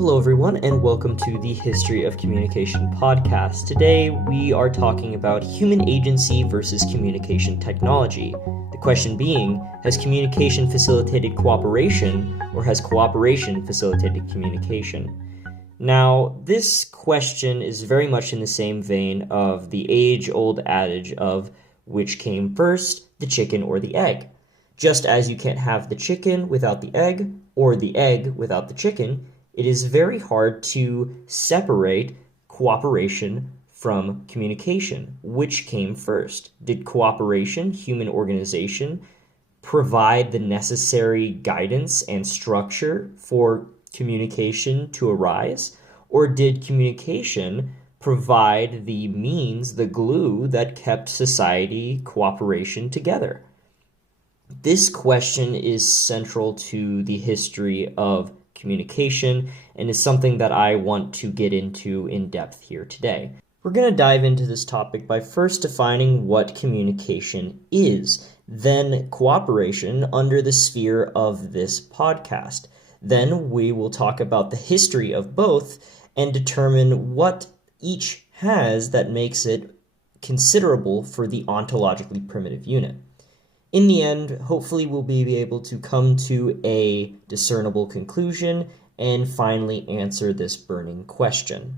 Hello everyone, and welcome to the History of Communication podcast. Today we are talking about human agency versus communication technology. The question being, has communication facilitated cooperation, or has cooperation facilitated communication? Now, this question is very much in the same vein of the age-old adage of which came first, the chicken or the egg. Just as you can't have the chicken without the egg, or the egg without the chicken, it is very hard to separate cooperation from communication. Which came first? Did cooperation, human organization, provide the necessary guidance and structure for communication to arise? Or did communication provide the means, the glue that kept society, cooperation together? This question is central to the history of communication and is something that I want to get into in depth here today. We're going to dive into this topic by first defining what communication is, then cooperation under the sphere of this podcast. Then we will talk about the history of both and determine what each has that makes it considerable for the ontologically primitive unit. In the end, hopefully we'll be able to come to a discernible conclusion and finally answer this burning question.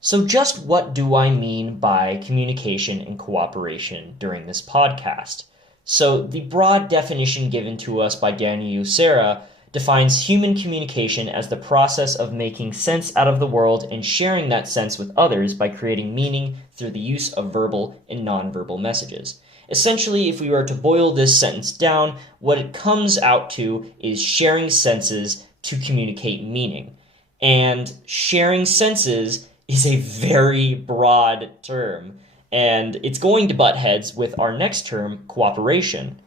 So just what do I mean by communication and cooperation during this podcast? So the broad definition given to us by Daniel Ussera defines human communication as the process of making sense out of the world and sharing that sense with others by creating meaning through the use of verbal and nonverbal messages. Essentially, if we were to boil this sentence down, what it comes out to is sharing senses to communicate meaning. And sharing senses is a very broad term, and it's going to butt heads with our next term, cooperation.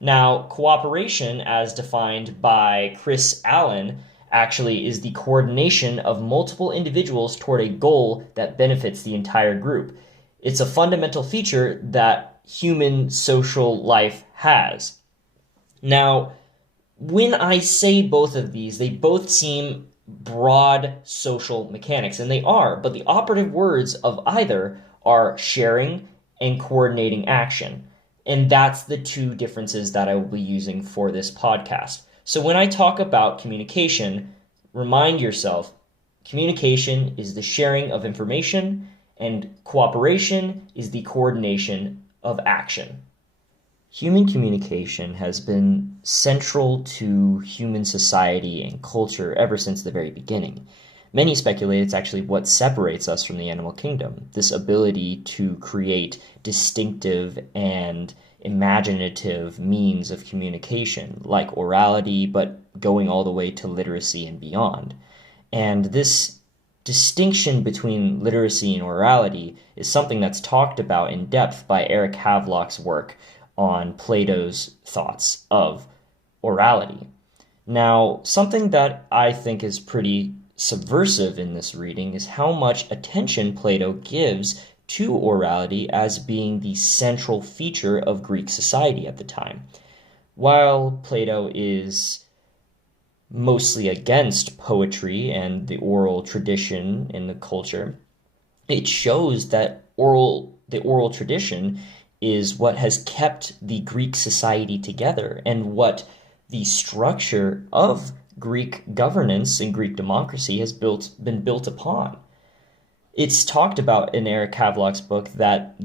Now, cooperation, as defined by Chris Allen, actually is the coordination of multiple individuals toward a goal that benefits the entire group. It's a fundamental feature that human social life has. Now, when I say both of these, they both seem broad social mechanics, and they are, but the operative words of either are sharing and coordinating action. And that's the two differences that I will be using for this podcast. So when I talk about communication, remind yourself, communication is the sharing of information, and cooperation is the coordination of action. Human communication has been central to human society and culture ever since the very beginning. Many speculate it's actually what separates us from the animal kingdom, this ability to create distinctive and imaginative means of communication, like orality, but going all the way to literacy and beyond. And this distinction between literacy and orality is something that's talked about in depth by Eric Havelock's work on Plato's thoughts of orality. Now, something that I think is pretty subversive in this reading is how much attention Plato gives to orality as being the central feature of Greek society at the time. While Plato is mostly against poetry and the oral tradition in the culture, it shows that the oral tradition is what has kept the Greek society together and what the structure of Greek governance and Greek democracy has been built upon. It's talked about in Eric Havelock's book that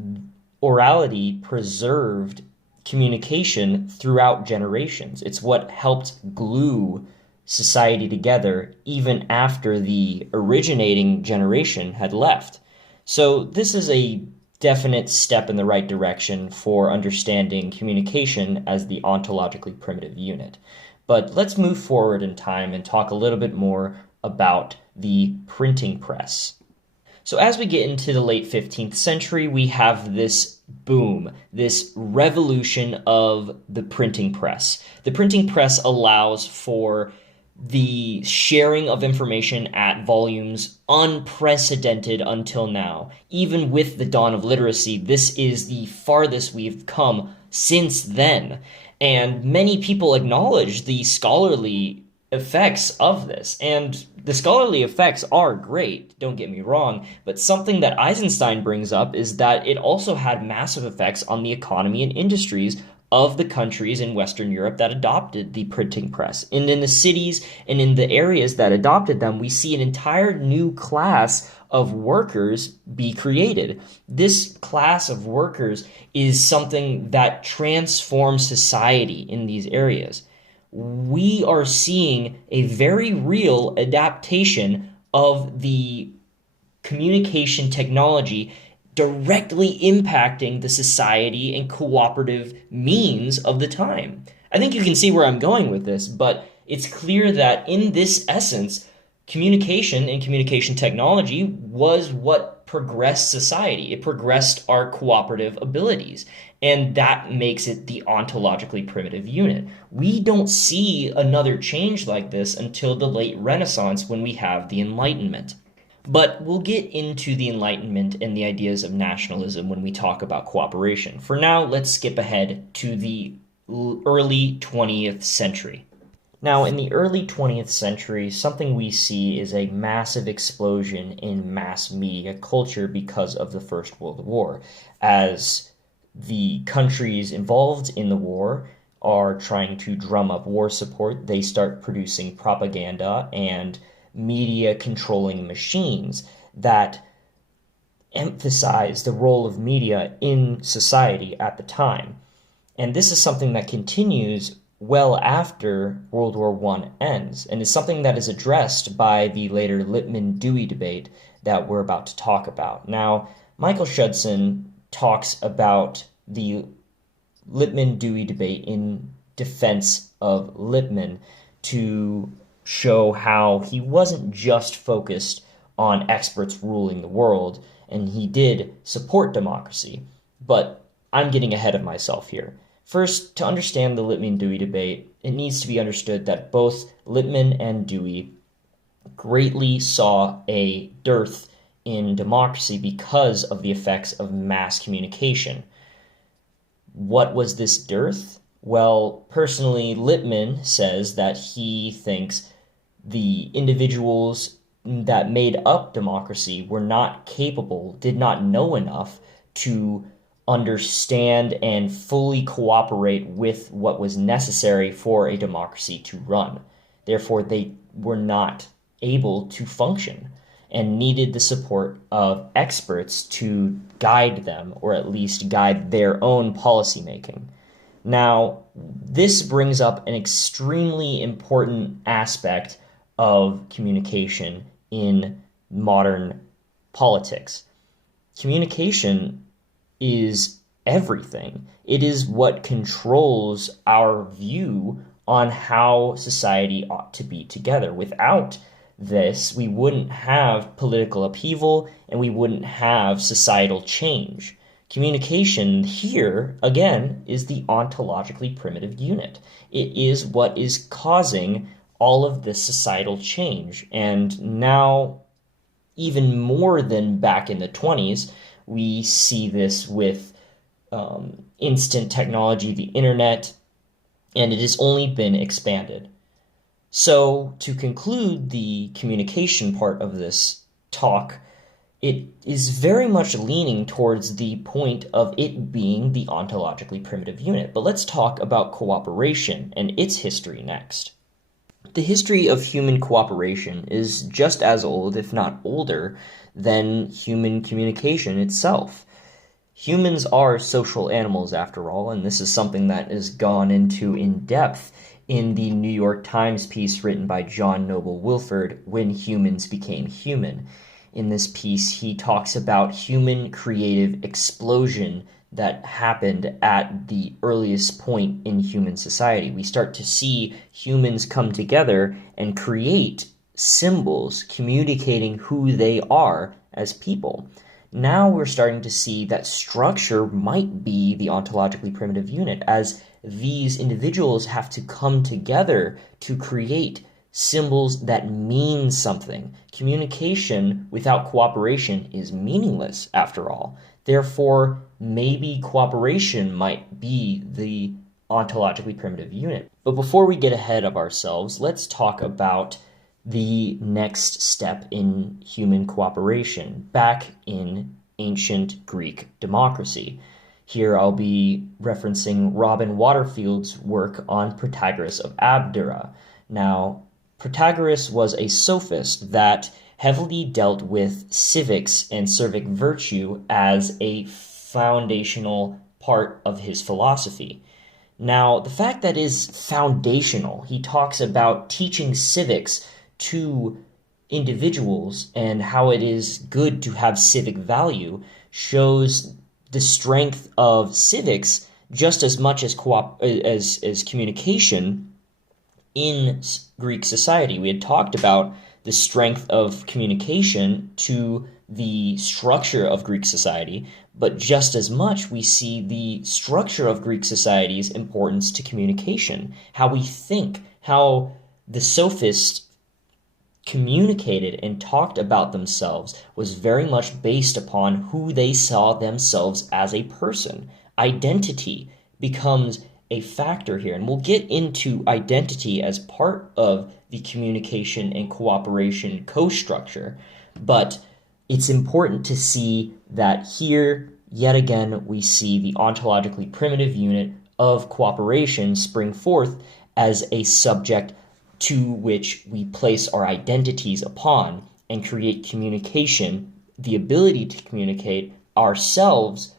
orality preserved communication throughout generations. It's what helped glue society together even after the originating generation had left. So this is a definite step in the right direction for understanding communication as the ontologically primitive unit. But let's move forward in time and talk a little bit more about the printing press. So as we get into the late 15th century, we have this boom, this revolution of the printing press. The printing press allows for the sharing of information at volumes unprecedented until now. Even with the dawn of literacy, this is the farthest we've come since then. And many people acknowledge the scholarly effects of this. And the scholarly effects are great, don't get me wrong, but something that Eisenstein brings up is that it also had massive effects on the economy and industries of the countries in Western Europe that adopted the printing press. And in the cities and in the areas that adopted them, we see an entire new class of workers be created. This class of workers is something that transforms society in these areas. We are seeing a very real adaptation of the communication technology directly impacting the society and cooperative means of the time. I think you can see where I'm going with this, but it's clear that in this essence, communication and communication technology was what progressed society. It progressed our cooperative abilities, and that makes it the ontologically primitive unit. We don't see another change like this until the late Renaissance when we have the Enlightenment. But we'll get into the Enlightenment and the ideas of nationalism when we talk about cooperation. For now, let's skip ahead to the early 20th century. Now, in the early 20th century, something we see is a massive explosion in mass media culture because of the First World War. As the countries involved in the war are trying to drum up war support, they start producing propaganda and media controlling machines that emphasize the role of media in society at the time. And this is something that continues well after World War I ends, and is something that is addressed by the later Lippmann-Dewey debate that we're about to talk about. Now, Michael Schudson talks about the Lippmann-Dewey debate in defense of Lippmann to show how he wasn't just focused on experts ruling the world, and he did support democracy. But I'm getting ahead of myself here. First, to understand the Lippmann-Dewey debate, it needs to be understood that both Lippmann and Dewey greatly saw a dearth in democracy because of the effects of mass communication. What was this dearth? Well, personally, Lippmann says that he thinks the individuals that made up democracy were not capable, did not know enough to understand and fully cooperate with what was necessary for a democracy to run. Therefore, they were not able to function and needed the support of experts to guide them, or at least guide their own policymaking. Now, this brings up an extremely important aspect of communication in modern politics. Communication is everything. It is what controls our view on how society ought to be together. Without this, we wouldn't have political upheaval and we wouldn't have societal change. Communication here, again, is the ontologically primitive unit. It is what is causing all of this societal change. And now, even more than back in the 20s, we see this with instant technology, the internet, and it has only been expanded. So, to conclude the communication part of this talk, it is very much leaning towards the point of it being the ontologically primitive unit. But let's talk about cooperation and its history next. The history of human cooperation is just as old, if not older, than human communication itself. Humans are social animals, after all, and this is something that is gone into in depth in the New York Times piece written by John Noble Wilford, When Humans Became Human. In this piece, he talks about human creative explosion that happened at the earliest point in human society. We start to see humans come together and create symbols communicating who they are as people. Now we're starting to see that structure might be the ontologically primitive unit, as these individuals have to come together to create symbols that mean something. Communication without cooperation is meaningless, after all. Therefore, maybe cooperation might be the ontologically primitive unit. But before we get ahead of ourselves, let's talk about the next step in human cooperation back in ancient Greek democracy. Here I'll be referencing Robin Waterfield's work on Protagoras of Abdera. Now, Protagoras was a sophist that heavily dealt with civics and civic virtue as a foundational part of his philosophy. Now, the fact that is foundational, he talks about teaching civics to individuals and how it is good to have civic value, shows the strength of civics just as much as communication in Greek society. We had talked about the strength of communication to the structure of Greek society, but just as much we see the structure of Greek society's importance to communication, how we think, how the sophists communicated and talked about themselves was very much based upon who they saw themselves as a person. Identity becomes a factor here, and we'll get into identity as part of the communication and cooperation co-structure, but it's important to see that here, yet again, we see the ontologically primitive unit of cooperation spring forth as a subject to which we place our identities upon and create communication, the ability to communicate ourselves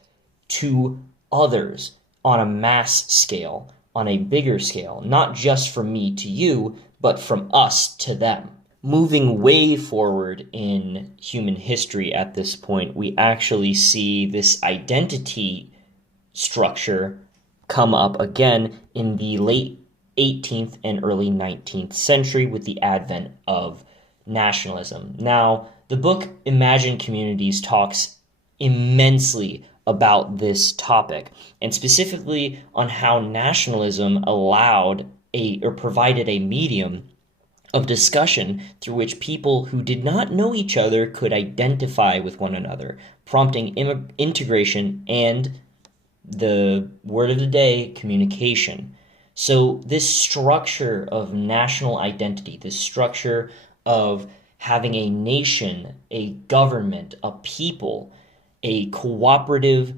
to others on a mass scale, on a bigger scale, not just from me to you, but from us to them. Moving way forward in human history at this point, we actually see this identity structure come up again in the late 18th and early 19th century with the advent of nationalism. Now, the book Imagine Communities talks immensely about this topic, and specifically on how nationalism provided a medium of discussion through which people who did not know each other could identify with one another, prompting integration and, the word of the day, communication. So this structure of national identity, this structure of having a nation, a government, a people, a cooperative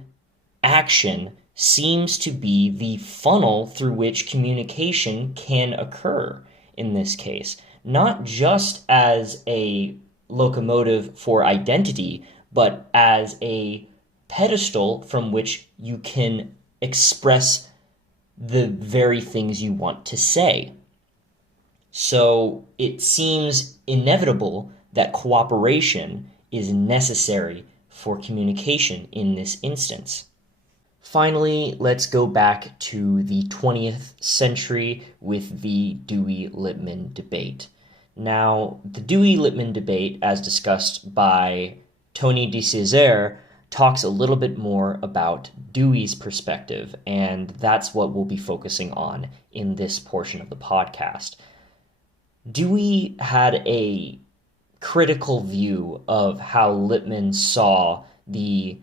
action seems to be the funnel through which communication can occur in this case, not just as a locomotive for identity, but as a pedestal from which you can express the very things you want to say. So it seems inevitable that cooperation is necessary for communication in this instance. Finally, let's go back to the 20th century with the Dewey-Lippmann debate. Now, the Dewey-Lippmann debate, as discussed by Tony de Cesare, talks a little bit more about Dewey's perspective, and that's what we'll be focusing on in this portion of the podcast. Dewey had a critical view of how Lippmann saw the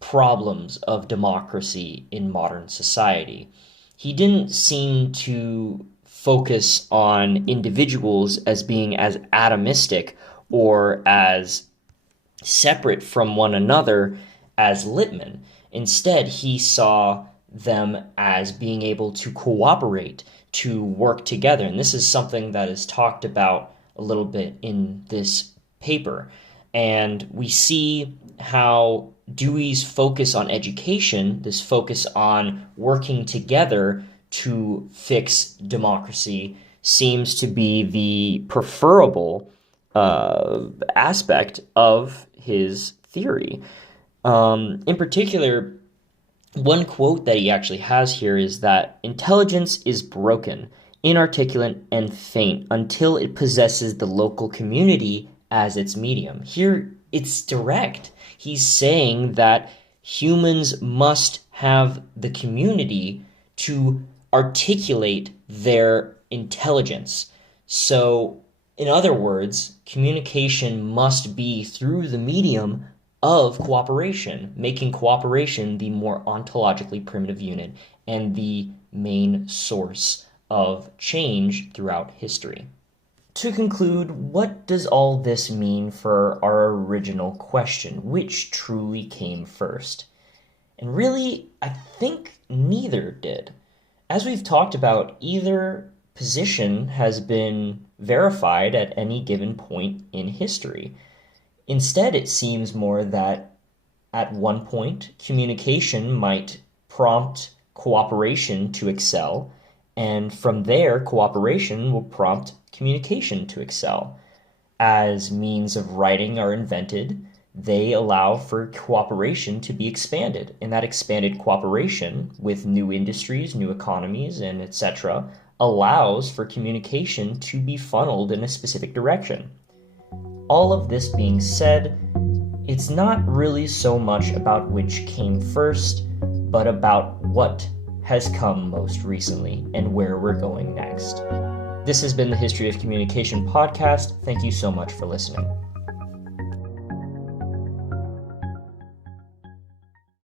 problems of democracy in modern society. He didn't seem to focus on individuals as being as atomistic or as separate from one another as Lippmann. Instead, he saw them as being able to cooperate, to work together. And this is something that is talked about a little bit in this paper. And we see how Dewey's focus on education, this focus on working together to fix democracy, seems to be the preferable aspect of his theory. In particular, one quote that he actually has here is that intelligence is broken, inarticulate, and faint until it possesses the local community as its medium. Here, it's direct. He's saying that humans must have the community to articulate their intelligence. So, in other words, communication must be through the medium of cooperation, making cooperation the more ontologically primitive unit and the main source of change throughout history. To conclude, what does all this mean for our original question, which truly came first? And really, I think neither did. As we've talked about, either position has been verified at any given point in history. Instead, it seems more that at one point, communication might prompt cooperation to excel, and from there, cooperation will prompt communication to excel. As means of writing are invented, they allow for cooperation to be expanded, and that expanded cooperation with new industries, new economies, and etc. allows for communication to be funneled in a specific direction. All of this being said, it's not really so much about which came first, but about what has come most recently and where we're going next. This has been the History of Communication podcast. Thank you so much for listening.